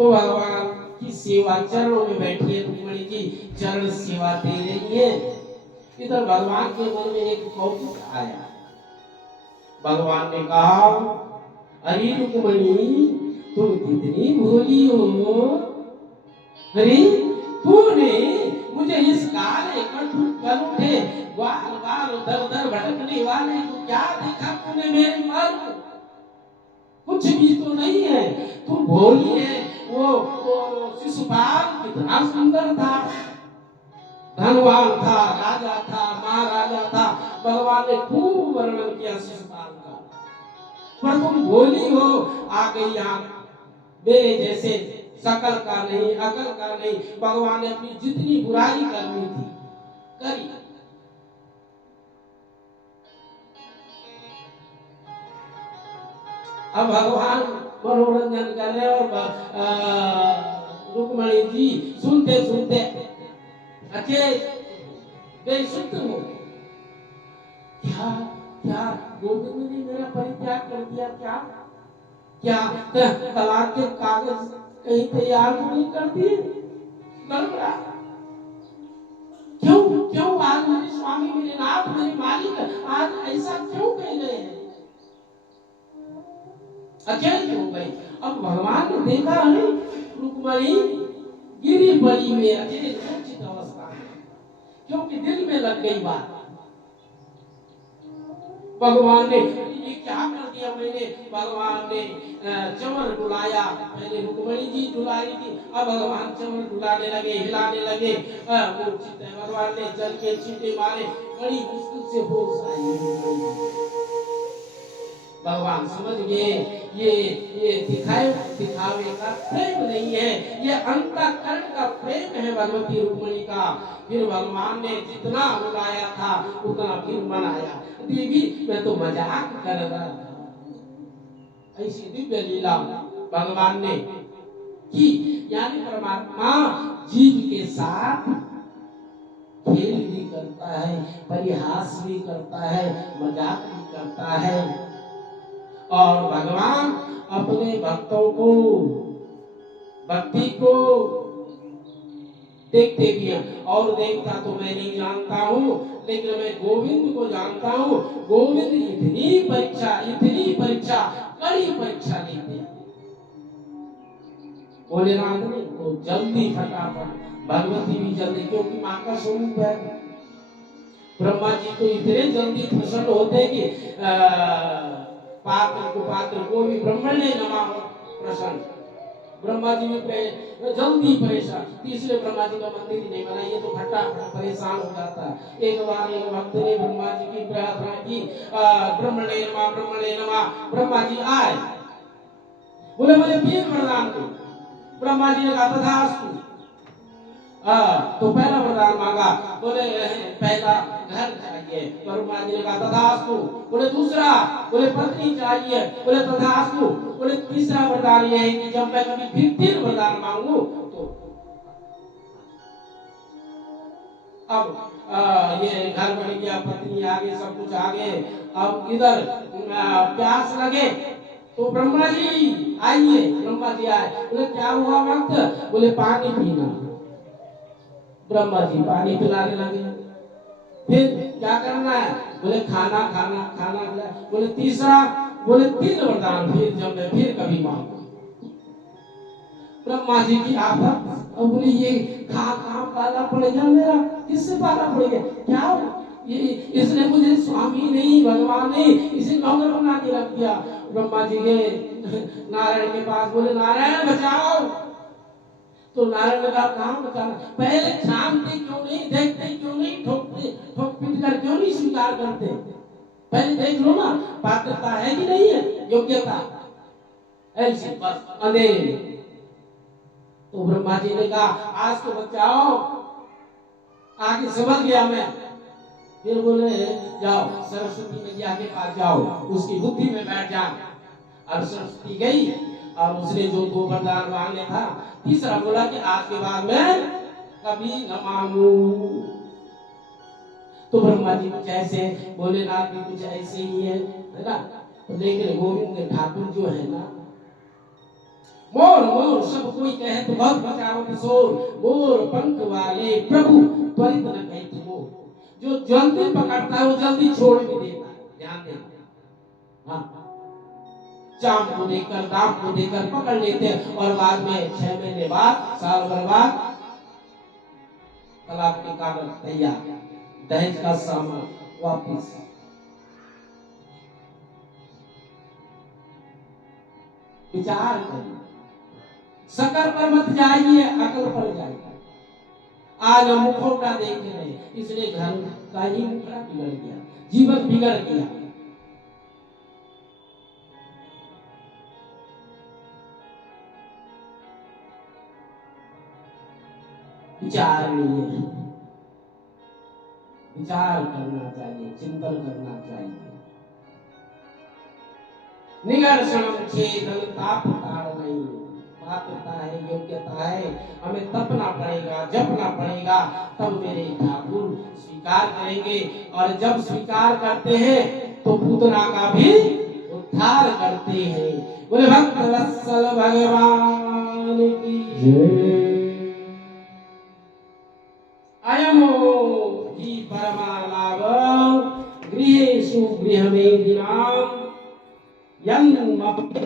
तो भगवान की सेवा चरणों में बैठी है, रुक्मिणी की चरण सेवा दे रही है। इधर भगवान के मन में एक कौतुक आया। भगवान ने कहा, अरे रुक्मिणी तुम कितनी भोली हो। अरे तूने मुझे इस काले कलूठे ग्वाल बाल दर दर भटकने वाले को क्या देखा तूने मेरे पर? कुछ भी तो नहीं है। तू भोली है। वो शिशुपाल कितना सुंदर था, धनवान था, राजा था, महाराजा था। भगवान ने खूब वर्णन किया शिशुपाल का। पर तुम भोली हो, आ गई यहाँ मेरे जैसे शकल का नहीं, अकल का नहीं। भगवान ने अपनी जितनी बुराई करनी थी करी। अब भगवान मनोरंजन कर रहे और रुक्मिणी जी सुनते सुनते अच्छे बेसुध हो गए। क्या क्या गोविंद ने मेरा परित्याग कर दिया? क्या क्या तलाक के कागज कहीं तैयार नहीं कर दिए? गड़बड़ा। क्यों क्यों आज मेरे स्वामी, मेरे नाथ, मेरे मालिक आज ऐसा क्यों कह रहे हैं? अकेले हो गई। अब भगवान ने देखा नहीं रुक्मिणी गिरी पड़ी हुई अकेले मूर्छित अवस्था में, क्योंकि दिल में लग गई बात। भगवान ने ये क्या कर दिया मैंने? भगवान ने चमर डुलाया। पहले रुक्मिणी जी डुला रही थी, अब भगवान चमर डुलाने लगे, हिलाने लगे। भगवान ने जल के छींटे मारे, बड़ी मुश्किल से होश आई। भगवान समझ गए ये दिखावे का प्रेम नहीं है, ये अंतःकरण का प्रेम है भगवती रुक्मिणी का। फिर भगवान ने जितना बुलाया था उतना फिर मनाया। देवी मैं तो मजाक कर रहा था। ऐसी दिव्य लीला भगवान ने की। यानी परमात्मा जीव के साथ खेल भी करता है, परिहास भी करता है, मजाक भी करता है। और भगवान अपने भक्तों को, भक्ति को देखते भी हैं। और देखता तो मैं नहीं जानता हूँ, लेकिन मैं गोविंद को जानता हूँ। गोविंद इतनी परीक्षा कड़ी परीक्षा लेते हैं। भोलेनाथ ने तो जल्दी फटाफट, भगवती भी जल्दी, क्योंकि माँ का स्वरूप है। ब्रह्मा जी तो इतने जल्दी प्रसन्न होते कि पात्र को पात्र को भी ब्रह्मण्य नमा प्रसन्न। ब्रह्मा जी भी जल्दी परेशान, तीसरे ब्रह्मा जी का मंदिर ही नहीं बना, ये तो फटाफट परेशान हो जाता। एक बार एक भक्त ने ब्रह्मा जी की प्रार्थना की, ब्रह्मण्य नमा। ब्रह्मा जी आए, बोले मुझे 3 वरदान दो। ब्रह्मा जी ने कहा तथास्तु। तो पहला वरदान मांगा, बोले पहला घर चाहिए। ब्रह्मा जी ने कहा तथास्तु। बोले दूसरा, बोले पत्नी चाहिए। बोले तथास्तु। बोले तीसरा वरदान ये है कि जब मैं कभी फिर 3 वरदान मांगू तो अब ये घर बन गया, पत्नी आ गई, सब कुछ आ गए। अब इधर प्यास लगे तो ब्रह्मा जी आइए। ब्रह्मा जी आए, बोले क्या हुआ वक्त? बोले पानी पीना। ब्रह्मा जी पानी पिलाने लगे। फिर क्या करना है? बोले खाना खिलाए। बोले तीसरा, बोले 3 वरदान फिर जब मैं फिर कभी मांगू। ब्रह्मा जी की आफत। और बोले ये कहाँ पाला पड़ गया मेरा? किससे पाला पड़ गया? क्या ये इसने मुझे स्वामी नहीं, भगवान नहीं, इसे नौकर बना के रख दिया। ब्रह्मा जी गए नारायण के पास, बोले नारायण बचाओ। तो नारायण ने कहा कहाँ बचाना? पहले छानते क्यों नहीं, देखते क्यों नहीं, ठोक पीट कर क्यों नहीं स्वीकार करते? पहले देख लो ना, पात्रता है कि नहीं है, योग्यता। ऐसी बस अंधेरे। तो ब्रह्मा जी ने कहा आज तो बचाओ, आगे समझ गया मैं। फिर बोले जाओ सरस्वती मैया के पास जाओ, उसकी बुद्धि में बैठ जाओ। अब सरस्वती गई और उसने जो 2 वरदान मांगे था, तीसरा बोला कि आज के बाद मैं कभी न मांगू। तो ब्रह्मा जी कुछ ऐसे, भोलेनाथ भी कुछ ऐसे ही है ना। लेकिन गोविंद ठाकुर जो है ना, मोर मोर सब कोई कहे तो बहुत बचावत शोर, मोर पंख वाले प्रभु त्वरित न कहे तो मोर। जो जल्दी पकड़ता है वो जल्दी छोड़ भी देता है, ध्यान देना। हाँ, चाम को देखकर दाम को देखकर पकड़ लेते हैं और बाद में 6 महीने बाद, साल भर बाद तलाक के कागज तैयार, दहेज का सामान वापिस। विचार करिए, शक्कर पर मत जाइए, अकल पर जाइए। आज हम मुखौटा देख रहे हैं, इसलिए घर का ही मुखड़ा बिगड़ गया, जीवन बिगड़ गया। विचार नहीं, विचार करना चाहिए, चिंतन करना चाहिए। निगर्षण छेदन ताप ताड़नई, पात्रता है, योग्यता है, हमें तपना पड़ेगा, जपना पड़ेगा, तब मेरे ठाकुर स्वीकार करेंगे। और जब स्वीकार करते हैं तो पूतना का भी उद्धार करते हैं। बोले भक्त वत्सल भगवान की जय। अयमो ही परमालाभ गृहेषु गृहमेदिनां यन्मपि